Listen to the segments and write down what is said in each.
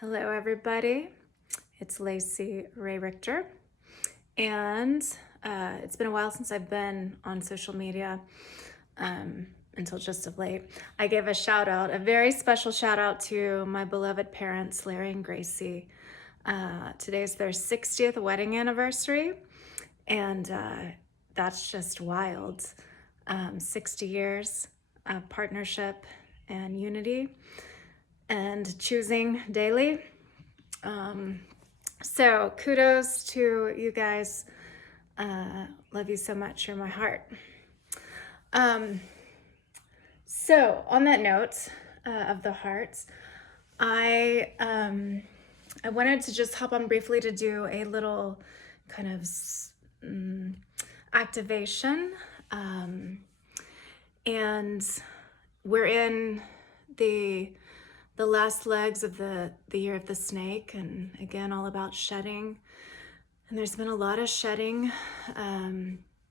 Hello, everybody. It's Lacey Ray Richter, and it's been a while since I've been on social media until just of late. I gave a shout out, a very special shout out to my beloved parents, Larry and Gracie. Today's their 60th wedding anniversary, and that's just wild. 60 years of partnership and unity and choosing daily. So kudos to you guys. Love you so much. You're my heart. So on that note of the hearts, I wanted to just hop on briefly to do a little kind of activation. And we're in the last legs of the year of the snake, and again, all about shedding. And there's been a lot of shedding.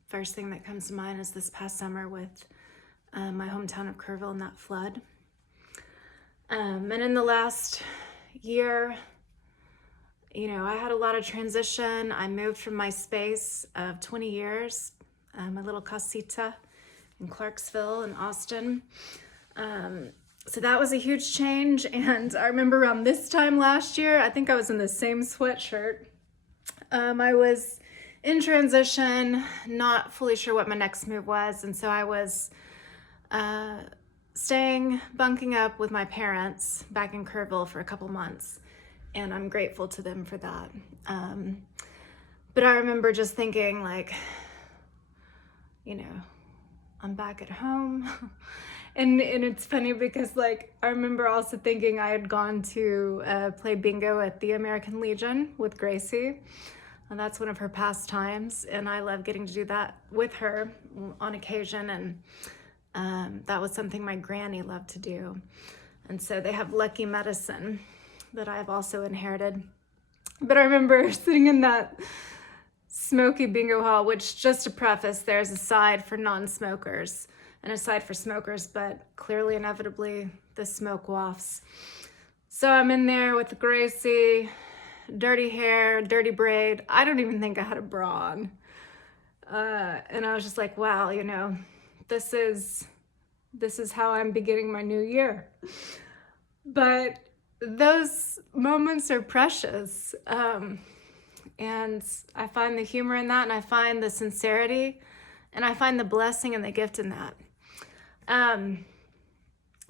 First thing that comes to mind is this past summer with my hometown of Kerrville and that flood. And in the last year, I had a lot of transition. I moved from my space of 20 years, my little casita in Clarksville and Austin. So that was a huge change. And I remember around this time last year, I think I was in the same sweatshirt. I was in transition, not fully sure what my next move was. And so I was bunking up with my parents back in Kerrville for a couple months. And I'm grateful to them for that. But I remember just thinking I'm back at home. And it's funny because I remember also thinking I had gone to play bingo at the American Legion with Gracie. And that's one of her pastimes. And I love getting to do that with her on occasion. And that was something my granny loved to do. And so they have lucky medicine that I've also inherited. But I remember sitting in that Smoky bingo hall, which, just to preface, there's a side for non-smokers and a side for smokers, but clearly, inevitably, the smoke wafts. So I'm in there with Gracie, dirty hair, dirty braid. I don't even think I had a bra on. And I was just like, wow, this is how I'm beginning my new year. But those moments are precious. And I find the humor in that, and I find the sincerity, and I find the blessing and the gift in that.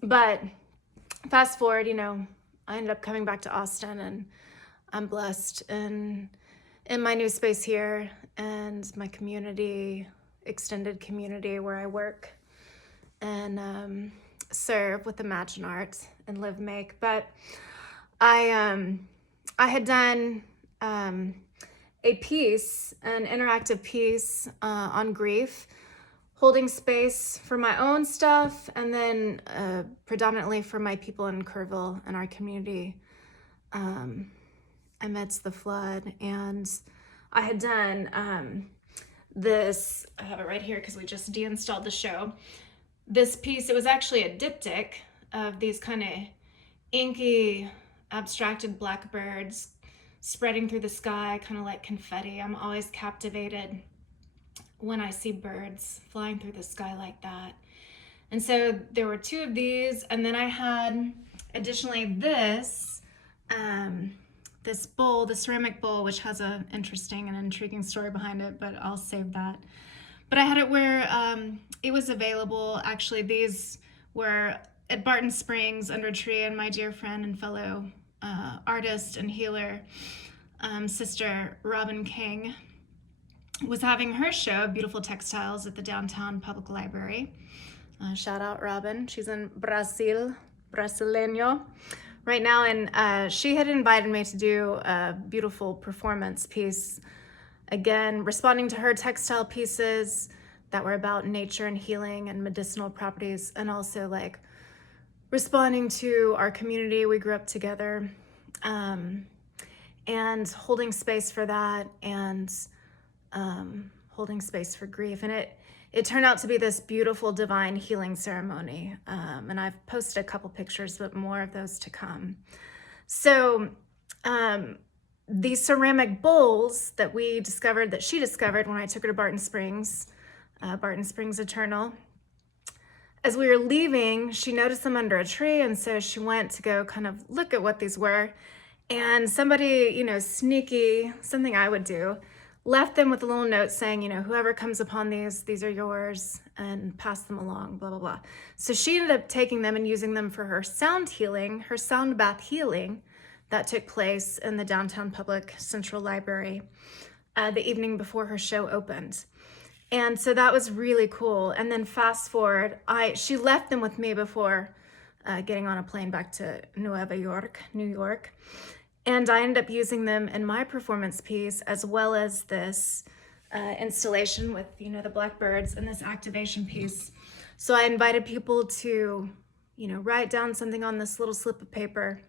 But fast forward, I ended up coming back to Austin, and I'm blessed in my new space here and my community, extended community where I work and serve with Imagine Art and Live Make. But I had done a piece, an interactive piece on grief, holding space for my own stuff, and then predominantly for my people in Kerrville and our community amidst the flood. And I had done this, I have it right here because we just deinstalled the show. This piece, it was actually a diptych of these kind of inky, abstracted blackbirds spreading through the sky, kind of like confetti. I'm always captivated when I see birds flying through the sky like that. And so there were two of these, and then I had additionally this bowl, the ceramic bowl, which has an interesting and intriguing story behind it, but I'll save that. But I had it where it was available. Actually, these were at Barton Springs under a tree, and my dear friend and fellow artist and healer, sister Robin King, was having her show of beautiful textiles at the downtown public library. Shout out Robin. She's in Brazil, Brasileño right now. And she had invited me to do a beautiful performance piece, again, responding to her textile pieces that were about nature and healing and medicinal properties, and also responding to our community. We grew up together, and holding space for that, and holding space for grief. And it turned out to be this beautiful divine healing ceremony. And I've posted a couple pictures, but more of those to come. So these ceramic bowls that she discovered when I took her to Barton Springs Eternal. As we were leaving, she noticed them under a tree, and so she went to go kind of look at what these were. And somebody, sneaky, something I would do, left them with a little note saying, whoever comes upon these are yours, and pass them along, blah, blah, blah. So she ended up taking them and using them for her sound bath healing that took place in the downtown public central library the evening before her show opened. And so that was really cool. And then fast forward, she left them with me before getting on a plane back to New York. And I ended up using them in my performance piece, as well as this installation with, the blackbirds and this activation piece. So I invited people to, write down something on this little slip of paper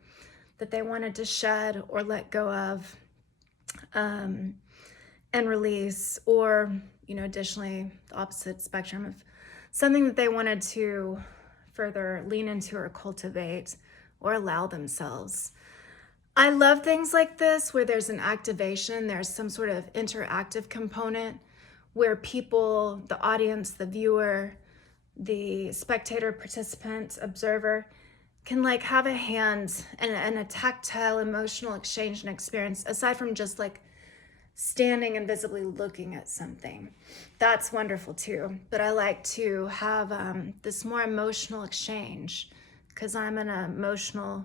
that they wanted to shed or let go of and release, or, additionally, the opposite spectrum of something that they wanted to further lean into or cultivate or allow themselves. I love things like this where there's an activation, there's some sort of interactive component where people, the audience, the viewer, the spectator, participant, observer, can like have a hand and a tactile emotional exchange and experience, aside from just like standing and visibly looking at something. That's wonderful too. But I like to have this more emotional exchange, because I'm an emotional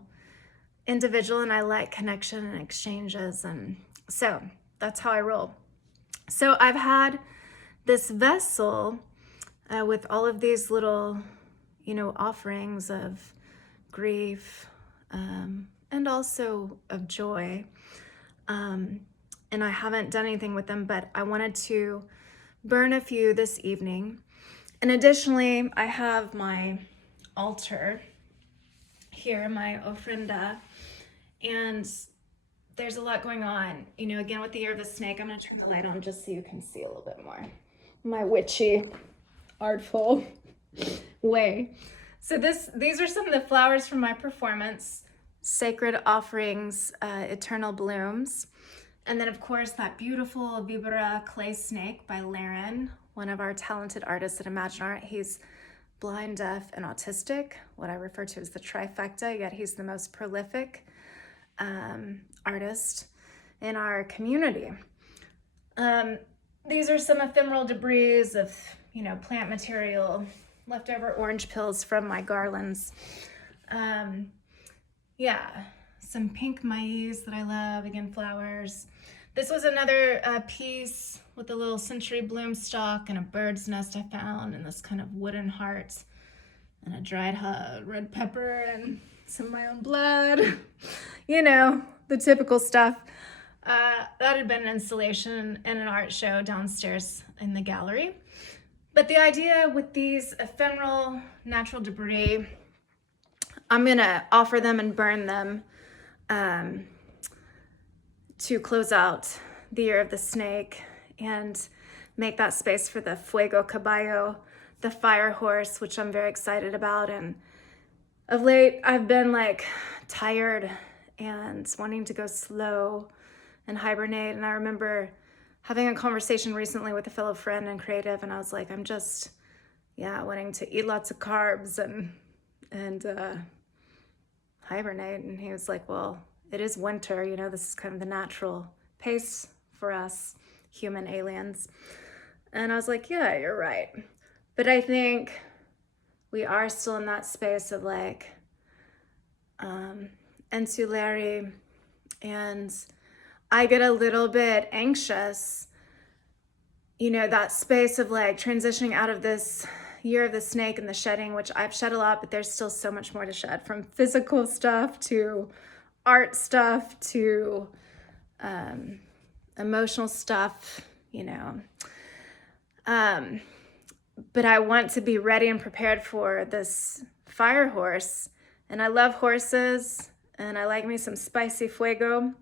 individual and I like connection and exchanges. And so that's how I roll. So I've had this vessel with all of these little, offerings of grief and also of joy. And I haven't done anything with them, but I wanted to burn a few this evening. And additionally, I have my altar here, my ofrenda, and there's a lot going on. Again, with the year of the snake, I'm gonna turn the light on just so you can see a little bit more. My witchy, artful way. So these are some of the flowers from my performance, Sacred Offerings, Eternal Blooms. And then, of course, that beautiful Vibra clay snake by Laren, one of our talented artists at Imagine Art. He's blind, deaf, and autistic, what I refer to as the trifecta, yet he's the most prolific artist in our community. These are some ephemeral debris of, plant material, leftover orange pills from my garlands. Some pink maize that I love, again, flowers. This was another piece with a little century bloom stalk and a bird's nest I found, and this kind of wooden heart, and a dried red pepper, and some of my own blood. The typical stuff. That had been an installation in an art show downstairs in the gallery. But the idea with these ephemeral natural debris, I'm gonna offer them and burn them to close out the year of the snake and make that space for the Fuego caballo, the fire horse, which I'm very excited about. And of late, I've been like tired and wanting to go slow and hibernate. And I remember having a conversation recently with a fellow friend and creative, and I was like, I'm just, wanting to eat lots of carbs and hibernate. And he was like, well, it is winter, this is kind of the natural pace for us human aliens. And I was like, yeah, you're right. But I think we are still in that space of like ancillary, and I get a little bit anxious, that space of like transitioning out of this year of the snake and the shedding, which I've shed a lot, but there's still so much more to shed, from physical stuff to art stuff to emotional stuff, but I want to be ready and prepared for this fire horse. And I love horses, and I like me some spicy fuego.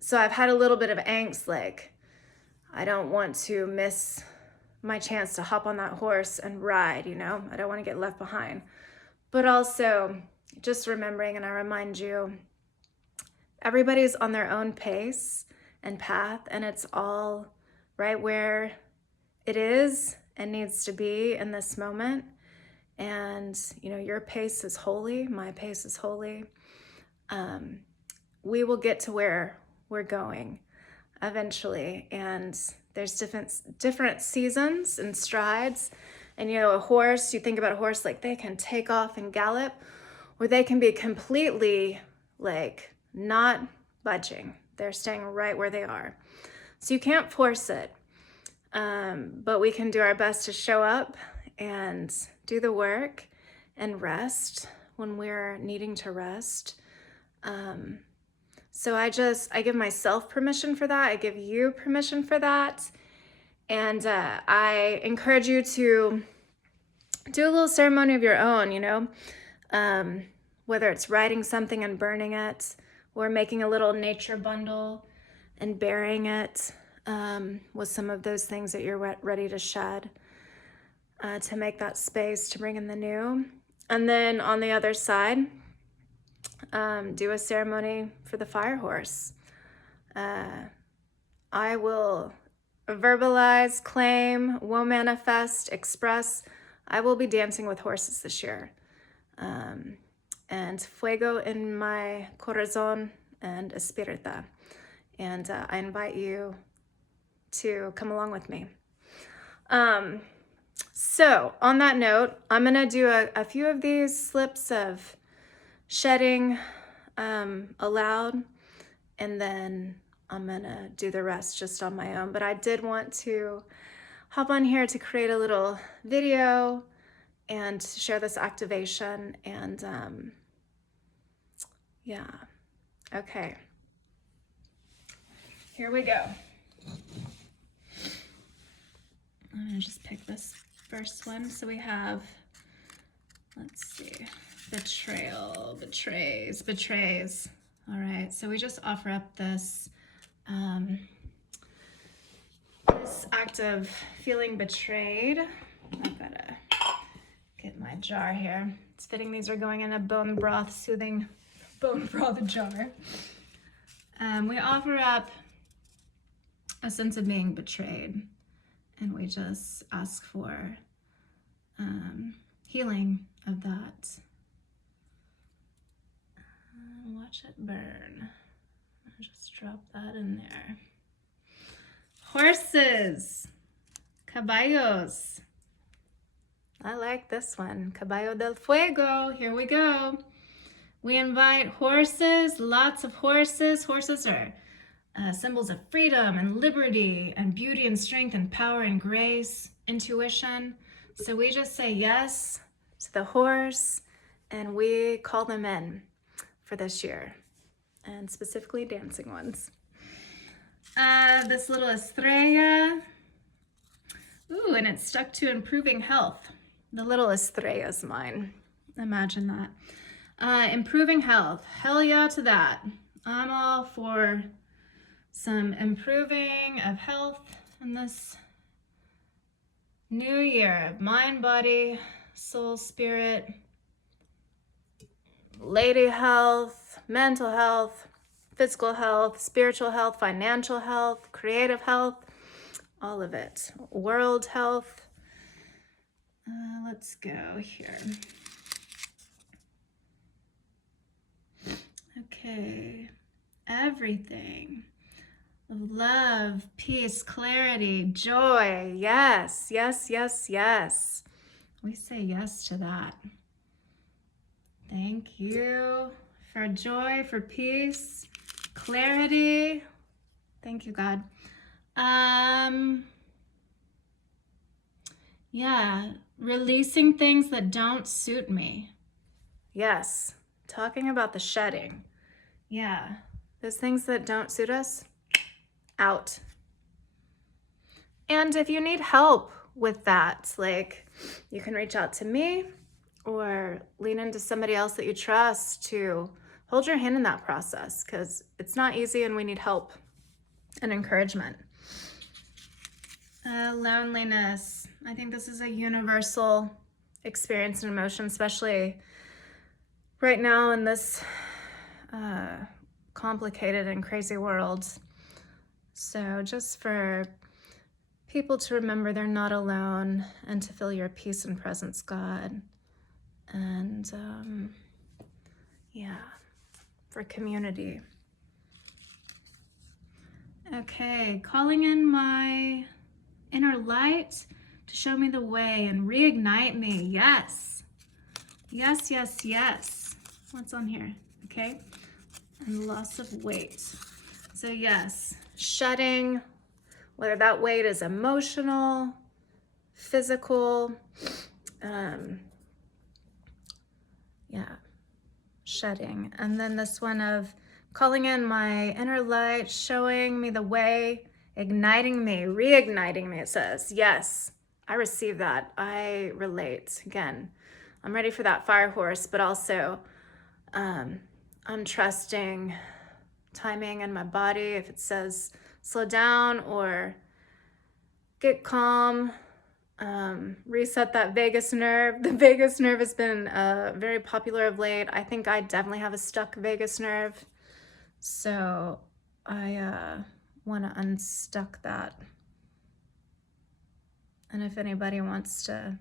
So I've had a little bit of angst, like I don't want to miss my chance to hop on that horse and ride, I don't want to get left behind. But also just remembering, and I remind you, everybody's on their own pace and path, and it's all right where it is and needs to be in this moment. And, you know, your pace is holy, my pace is holy. We will get to where we're going eventually. And there's different seasons and strides. And, you know, a horse, you think about a horse, like they can take off and gallop, or they can be completely like not budging. They're staying right where they are. So you can't force it. But we can do our best to show up and do the work and rest when we're needing to rest. So I give myself permission for that. I give you permission for that. And I encourage you to do a little ceremony of your own, you know, whether it's writing something and burning it, or making a little nature bundle and burying it with some of those things that you're ready to shed, to make that space to bring in the new. And then on the other side, do a ceremony for the fire horse. I will verbalize, claim, will manifest, express. I will be dancing with horses this year. And Fuego in my corazón and espirita. And I invite you to come along with me. So on that note, I'm gonna do a few of these slips of shedding aloud, and then I'm gonna do the rest just on my own. But I did want to hop on here to create a little video and share this activation. And yeah, okay, here we go. I'm gonna just pick this first one. So we have, let's see, betrayal, betrays. All right, so we just offer up this this act of feeling betrayed. I've gotta get my jar here. It's fitting these are going in a bone broth soothing bone broth jar. We offer up a sense of being betrayed, and we just ask for healing of that. Watch it burn. I'll just drop that in there. Horses, caballos. I like this one, Caballo del Fuego. Here we go. We invite horses, lots of horses. Horses are symbols of freedom and liberty and beauty and strength and power and grace, intuition. So we just say yes to the horse, and we call them in for this year, and specifically dancing ones. This little estrella. Ooh, and it's stuck to improving health. The little estrella is mine. Imagine that. Improving health. Hell yeah to that. I'm all for some improving of health in this new year of mind, body, soul, spirit, lady health, mental health, physical health, spiritual health, financial health, creative health, all of it. World health. Let's go here. Okay, everything. Love, peace, clarity, joy. Yes, yes, yes, yes. We say yes to that. Thank you for joy, for peace, clarity. Thank you, God. Yeah, releasing things that don't suit me. Yes, talking about the shedding. Yeah, those things that don't suit us, out. And if you need help with that, like, you can reach out to me or lean into somebody else that you trust to hold your hand in that process, because it's not easy and we need help and encouragement. Loneliness. I think this is a universal experience and emotion, especially right now in this complicated and crazy world. So just for people to remember they're not alone and to feel your peace and presence, God. And yeah, for community. Okay, calling in my inner light to show me the way and reignite me. Yes. Yes, yes, yes. What's on here? Okay. And loss of weight. So yes, shedding, whether that weight is emotional, physical, yeah, shedding. And then this one of calling in my inner light, showing me the way, igniting me, reigniting me, it says. Yes, I receive that. I relate. Again, I'm ready for that fire horse, but also I'm trusting timing in my body. If it says slow down or get calm, reset that vagus nerve. The vagus nerve has been very popular of late. I think I definitely have a stuck vagus nerve. So I want to unstuck that. And if anybody wants to